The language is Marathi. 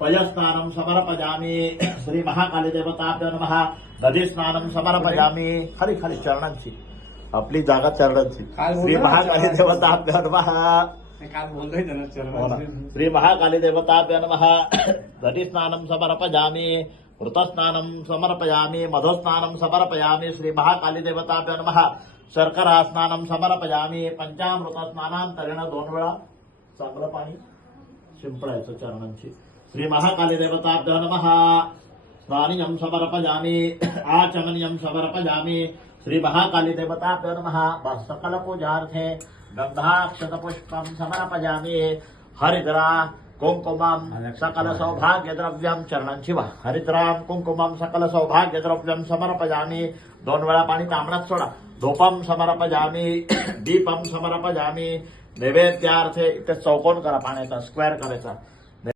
पयस्नानं समर्पयामि श्री महाकाली देवताभ्यो नमः नदी स्नानं समर्पयामि खाली खाली चरणांची आपली जागा चरणांची श्री महाकाली देवताभ्यो नमः श्री महाकाली देवताभ्यो नमः नदी स्नानं समर्पयामि ऋतस्नानं समर्पयामि मधुस्नानं समर्पयामि श्री महाकाली देवताभ्यो नमः शर्करा स्नानं समर्पयामि पंचामृत स्नानांतरेण 2 वेळा चांगलं पाणी शिंपडायचं चरणांची श्री महाकाली देवताभ्यो नमः स्नानियं समर्पयामि आचमनियं समर्पयामि श्री महाकाली देवताभ्यो नमः सकल पूजार्थे गंधाक्षत पुष्पं समर्पयामि हरिद्रा कुंकुमं सकल सौभाग्य द्रव्यं चरणांची वा हरिद्रां कुंकुमं सकल सौभाग्य द्रव्यं समर्पयामि 2 वेळा पाणी तांबडात सोडा धूपं समर्पयामि दीपं समर्पयामि नैवेद्यार्थे इथे चौकोन करा पाण्याचा स्क्वेअर करायचा